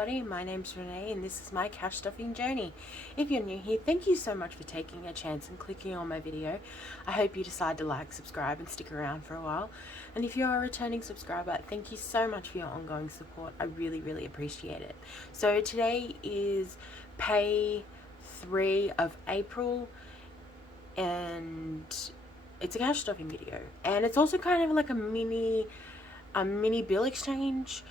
everybody, my name's Renee and this is my cash stuffing journey. If you're new here, thank you so much for taking a chance and clicking on my video. I hope you decide to like, subscribe and stick around for a while. And if you're a returning subscriber, thank you so much for your ongoing support. I really appreciate it. So today is pay 3 of April and it's a cash stuffing video. And it's also kind of like a mini bill exchange.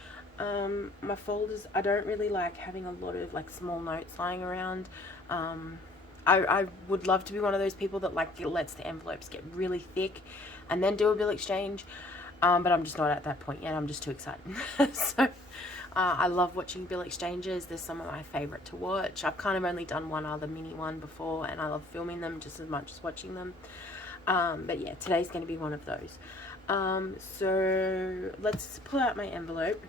My folders, I don't really like having a lot of like small notes lying around. I would love to be one of those people that like lets the envelopes get really thick and then do a bill exchange, but I'm just not at that point yet. I'm just too excited. So I love watching bill exchanges. They're some of my favorite to watch. I've kind of only done one other mini one before and I love filming them just as much as watching them. But yeah, today's going to be one of those. So let's pull out my envelope.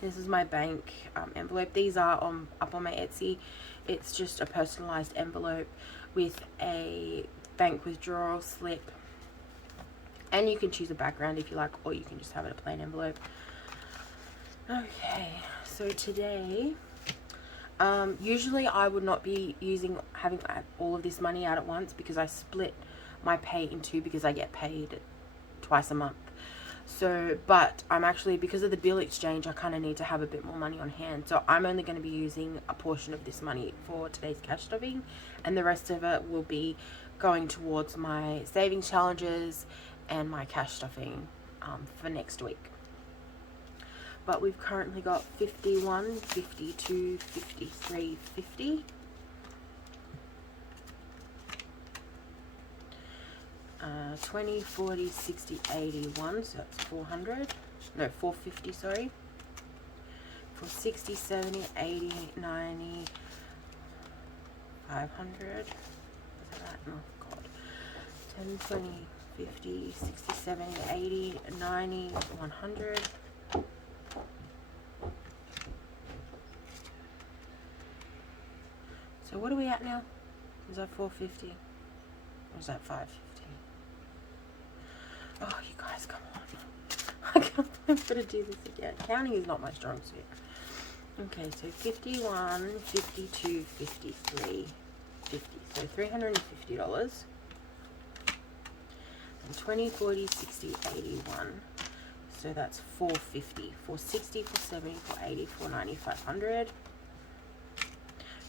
This is my bank envelope. These are up on my Etsy. It's just a personalized envelope with a bank withdrawal slip, and you can choose a background if you like, or you can just have it a plain envelope. Okay, so today usually I would not be having all of this money out at once because I split my pay in two because I get paid twice a month. So, but I'm actually, because of the bill exchange, I kind of need to have a bit more money on hand. So I'm only going to be using a portion of this money for today's cash stuffing, and the rest of it will be going towards my savings challenges and my cash stuffing for next week. But we've currently got 51, 52, 53, 50. 20, 40, 60, 81, so that's 400, no, 450, sorry, for 60, 70, 80, 90, 500, is that, oh god, 10, 20, 50, 60, 70, 80, 90, 100, so what are we at now? Is that 450, or is that 550? Oh, you guys, come on. I can't believe I'm going to do this again. Counting is not my strong suit. Okay, so 51, 52, 53, 50. So $350. And 20, 40, 60, 81. So that's 450. 460, 470, 480, 490, 500.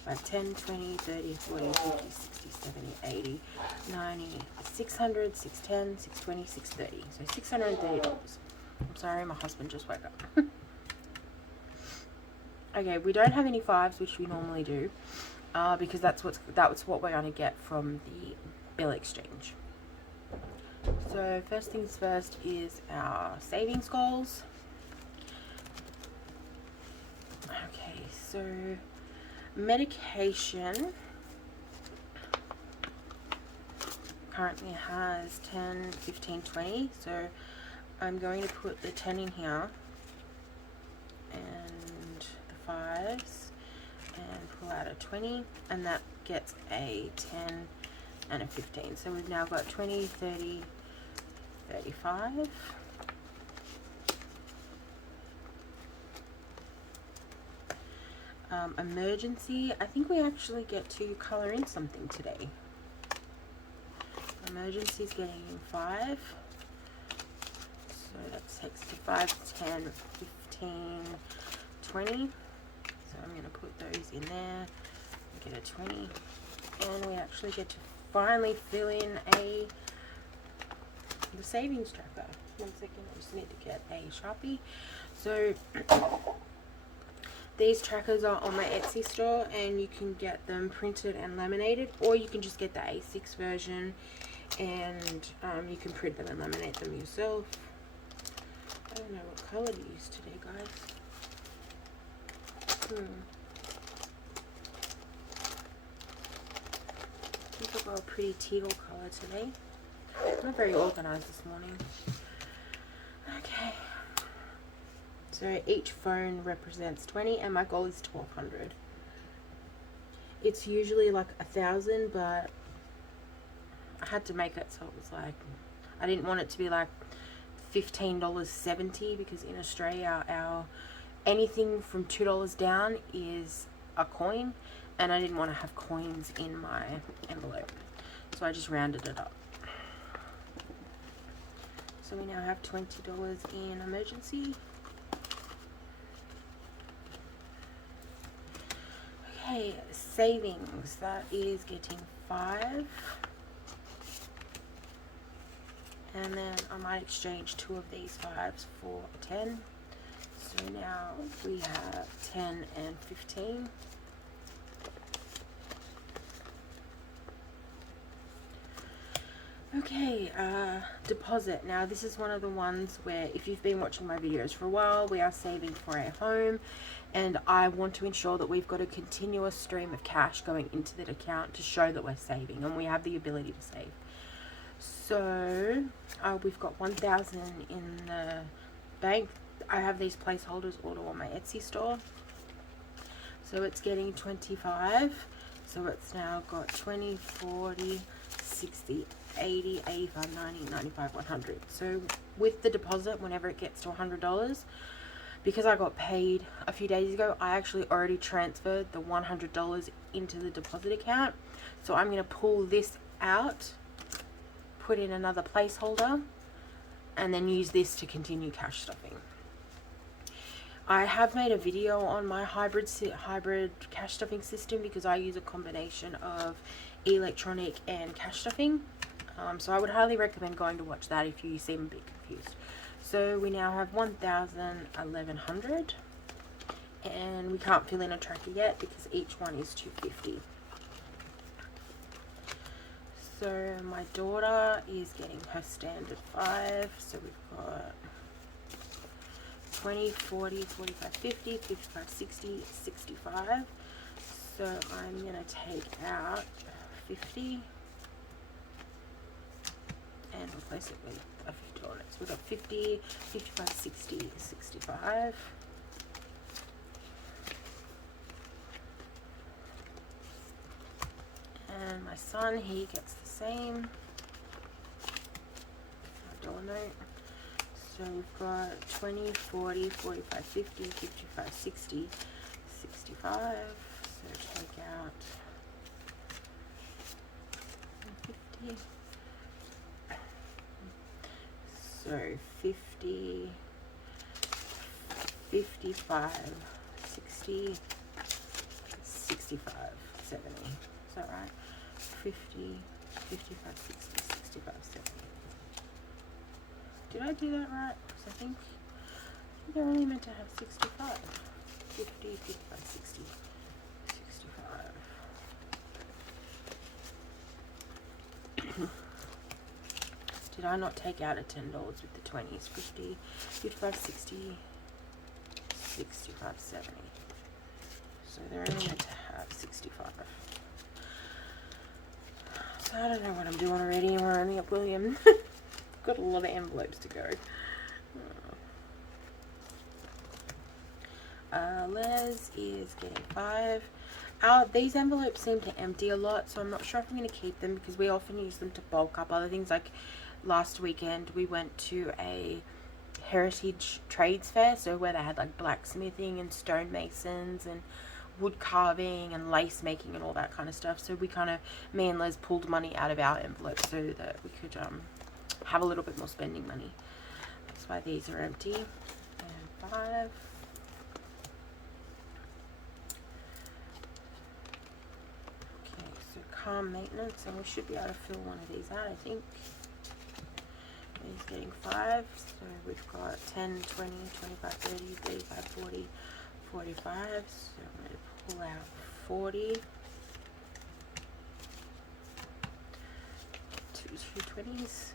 5, 10, 20, 30, 40, 50, 60, 70, 80, 90, 600, 610, 620, 630. So $630. I'm sorry, my husband just woke up. Okay, we don't have any fives, which we normally do, because that's what we're going to get from the bill exchange. So first things first is our savings goals. Okay, so medication currently has 10, 15, 20, so I'm going to put the 10 in here and the 5s and pull out a 20, and that gets a 10 and a 15. So we've now got 20, 30, 35. Emergency, I think we actually get to color in something today. Emergency is getting 5. So that takes to 5, 10, 15, 20. So I'm going to put those in there. Get a 20. And we actually get to finally fill in the savings tracker. 1 second, I just need to get a Sharpie. So these trackers are on my Etsy store and you can get them printed and laminated, or you can just get the A6 version and you can print them and laminate them yourself. I don't know what color to use today, guys. I think I've got a pretty teal color today. I'm not very organized this morning. Okay. So each phone represents 20 and my goal is 1200. It's usually like 1000, but I had to make it so it was like, I didn't want it to be like $15.70 because in Australia our anything from $2 down is a coin, and I didn't want to have coins in my envelope, so I just rounded it up. So we now have $20 in emergency. Okay, savings, that is getting 5. And then I might exchange 2 of these 5s for 10. So now we have 10 and 15. Okay, deposit. Now this is one of the ones where, if you've been watching my videos for a while, we are saving for a home, and I want to ensure that we've got a continuous stream of cash going into that account to show that we're saving and we have the ability to save. So we've got 1,000 in the bank. I have these placeholders all on my Etsy store, so it's getting 25. So it's now got 20, 40, 60, 80, 85, 90, 95, 100. So with the deposit, whenever it gets to $100, because I got paid a few days ago, I actually already transferred the $100 into the deposit account. So I'm going to pull this out, put in another placeholder, and then use this to continue cash stuffing. I have made a video on my hybrid cash stuffing system because I use a combination of electronic and cash stuffing. So I would highly recommend going to watch that if you seem a bit confused. So we now have 1,000, 1,100, and we can't fill in a tracker yet because each one is $2.50. So my daughter is getting her standard 5, so we've got 20, 40, 45, 50, 55, 60, 65. So I'm going to take out 50 and replace it with a $50. So we've got 50, 55, 60, 65. And my son, he gets the same $1 note. So we've got 20, 40, 45, 50, 55, 60, 65. So take out 50. So 50, 55, 60, 65, 70. Is that right? 50, 55, 60, 65, 70. Did I do that right? Because I think they're only meant to have 65. 50, 55, 60, 65. Did I not take out a $10 with the 20s? 50, 55, 60, 65, 70. So they're only meant to have 65. So I don't know what I'm doing already, and we're only at William. Got a lot of envelopes to go. Les is getting 5. These envelopes seem to empty a lot, so I'm not sure if I'm going to keep them because we often use them to bulk up other things. Like last weekend we went to a heritage trades fair, so where they had like blacksmithing and stonemasons and wood carving and lace making and all that kind of stuff. So we kind of, me and Les pulled money out of our envelopes so that we could have a little bit more spending money. That's why these are empty. And 5. Okay, so calm maintenance, and we should be able to fill one of these out, I think. He's getting 5, so we've got 10, 20, 25, 30, 35, 40, 45. So I'm going to pull out 40. 2 20s.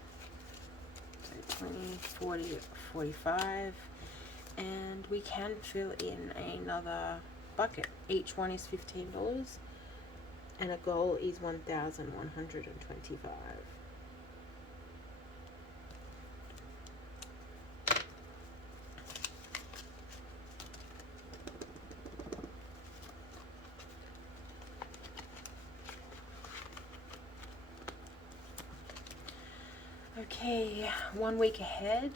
20, 40, 45, and we can fill in another bucket. Each one is $15, and a goal is 1,125. Okay, 1 week ahead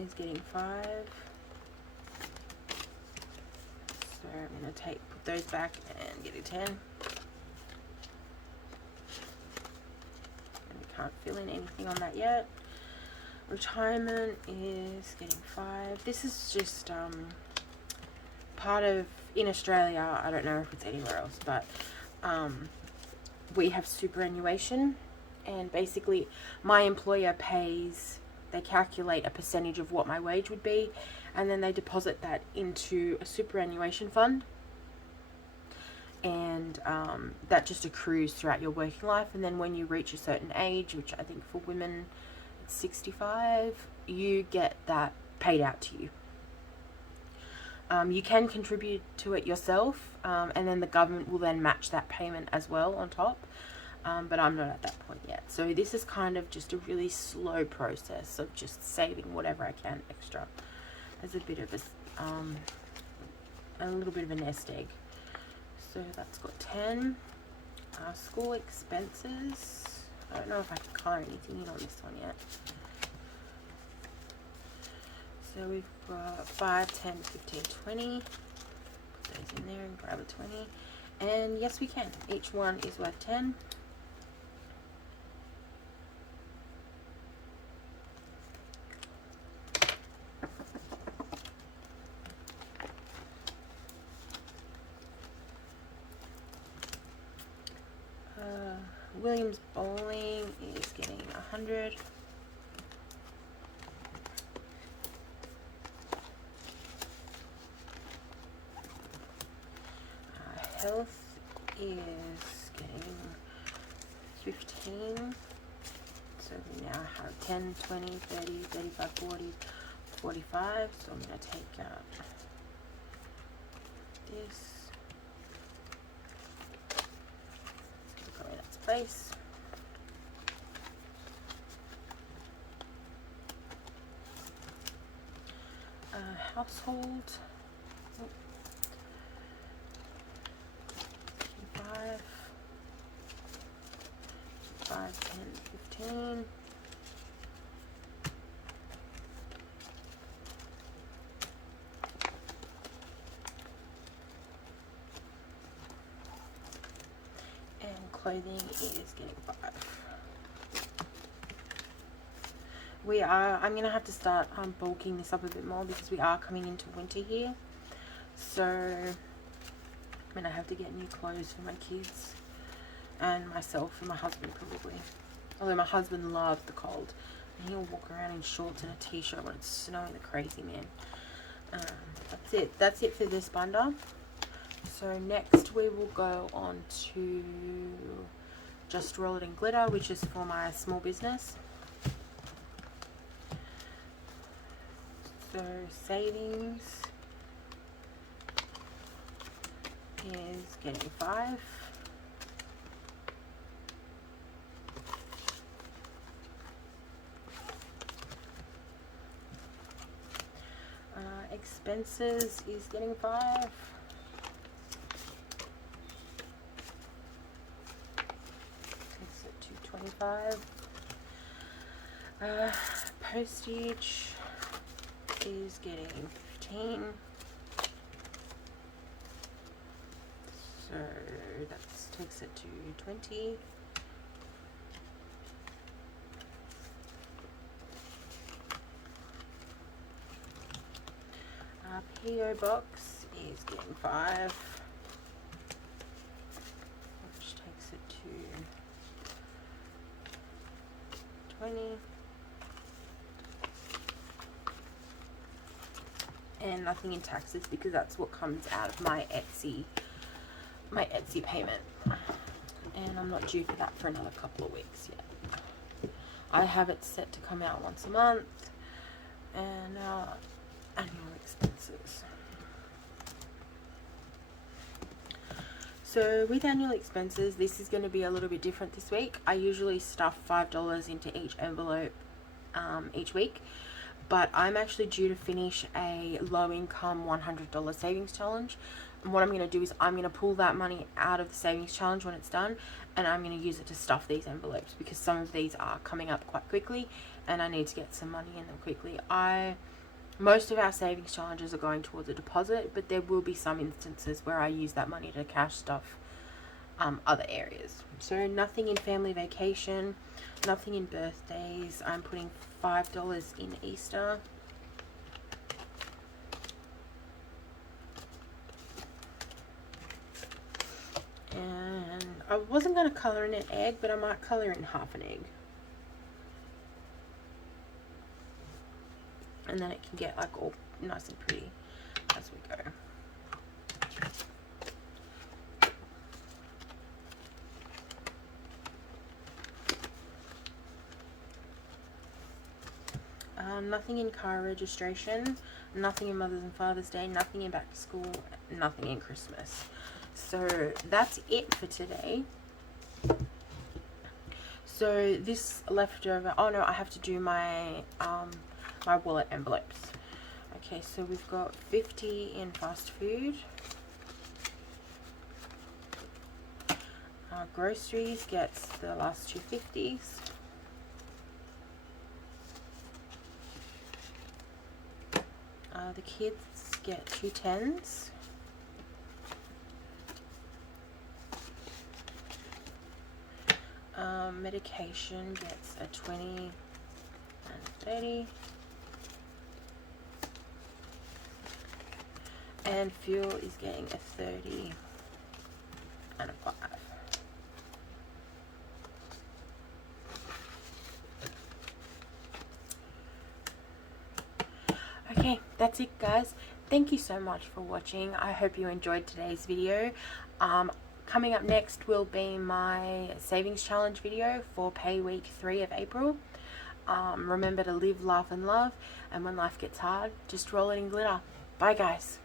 is getting 5. I'm going to put those back and get a 10. And we can't fill in anything on that yet. Retirement is getting 5. This is just part of, in Australia, I don't know if it's anywhere else, but we have superannuation, and basically my employer pays, they calculate a percentage of what my wage would be, and then they deposit that into a superannuation fund, and that just accrues throughout your working life. And then when you reach a certain age, which I think for women it's 65, you get that paid out to you. You can contribute to it yourself, and then the government will then match that payment as well on top, but I'm not at that point yet. So this is kind of just a really slow process of just saving whatever I can extra. There's a bit of a little bit of a nest egg. So that's got 10. School expenses. I don't know if I can color anything in on this one yet. So we've got 5, 10, 15, 20. Put those in there and grab a 20. And yes, we can. Each one is worth 10. Williams Bowling is getting 100. Health is getting 15. So we now have 10, 20, 30, 35, 40, 45. So I'm going to take out this. Let's go in its place. Household. 5, 10, 15. And clothing is getting 5. I'm going to have to start bulking this up a bit more because we are coming into winter here. So I'm going to have to get new clothes for my kids. And myself and my husband probably. Although my husband loves the cold. And he'll walk around in shorts and a t-shirt when it's snowing the crazy man. That's it. That's it for this binder. So next we will go on to Just Roll It in Glitter, which is for my small business. So savings is getting 5. Expenses is getting 5. Takes it to 25. Postage is getting 15. So that takes it to 20. PO box is getting 5, which takes it to 20. And nothing in taxes because that's what comes out of my Etsy payment. And I'm not due for that for another couple of weeks yet. I have it set to come out once a month. And annual expenses. So with annual expenses, this is going to be a little bit different this week. I usually stuff $5 into each envelope each week, but I'm actually due to finish a low income $100 savings challenge. And what I'm going to do is I'm going to pull that money out of the savings challenge when it's done, and I'm going to use it to stuff these envelopes because some of these are coming up quite quickly and I need to get some money in them quickly. I Most of our savings challenges are going towards a deposit, but there will be some instances where I use that money to cash stuff other areas. So nothing in family vacation, nothing in birthdays. I'm putting $5 in Easter. And I wasn't going to colour in an egg, but I might colour in half an egg. And then it can get like all nice and pretty as we go. Nothing in car registration, nothing in Mother's and Father's Day, nothing in back to school, nothing in Christmas. So that's it for today. So this leftover, oh no, I have to do my my wallet envelopes. Okay, so we've got 50 in fast food. Groceries gets the last two 50s. The kids get two 10s. Medication gets a 20 and a 30. And fuel is getting a 30 and a 5. Okay, that's it guys. Thank you so much for watching. I hope you enjoyed today's video. Coming up next will be my savings challenge video for pay week 3 of April. Remember to live, laugh and love, and when life gets hard, just roll it in glitter. Bye guys.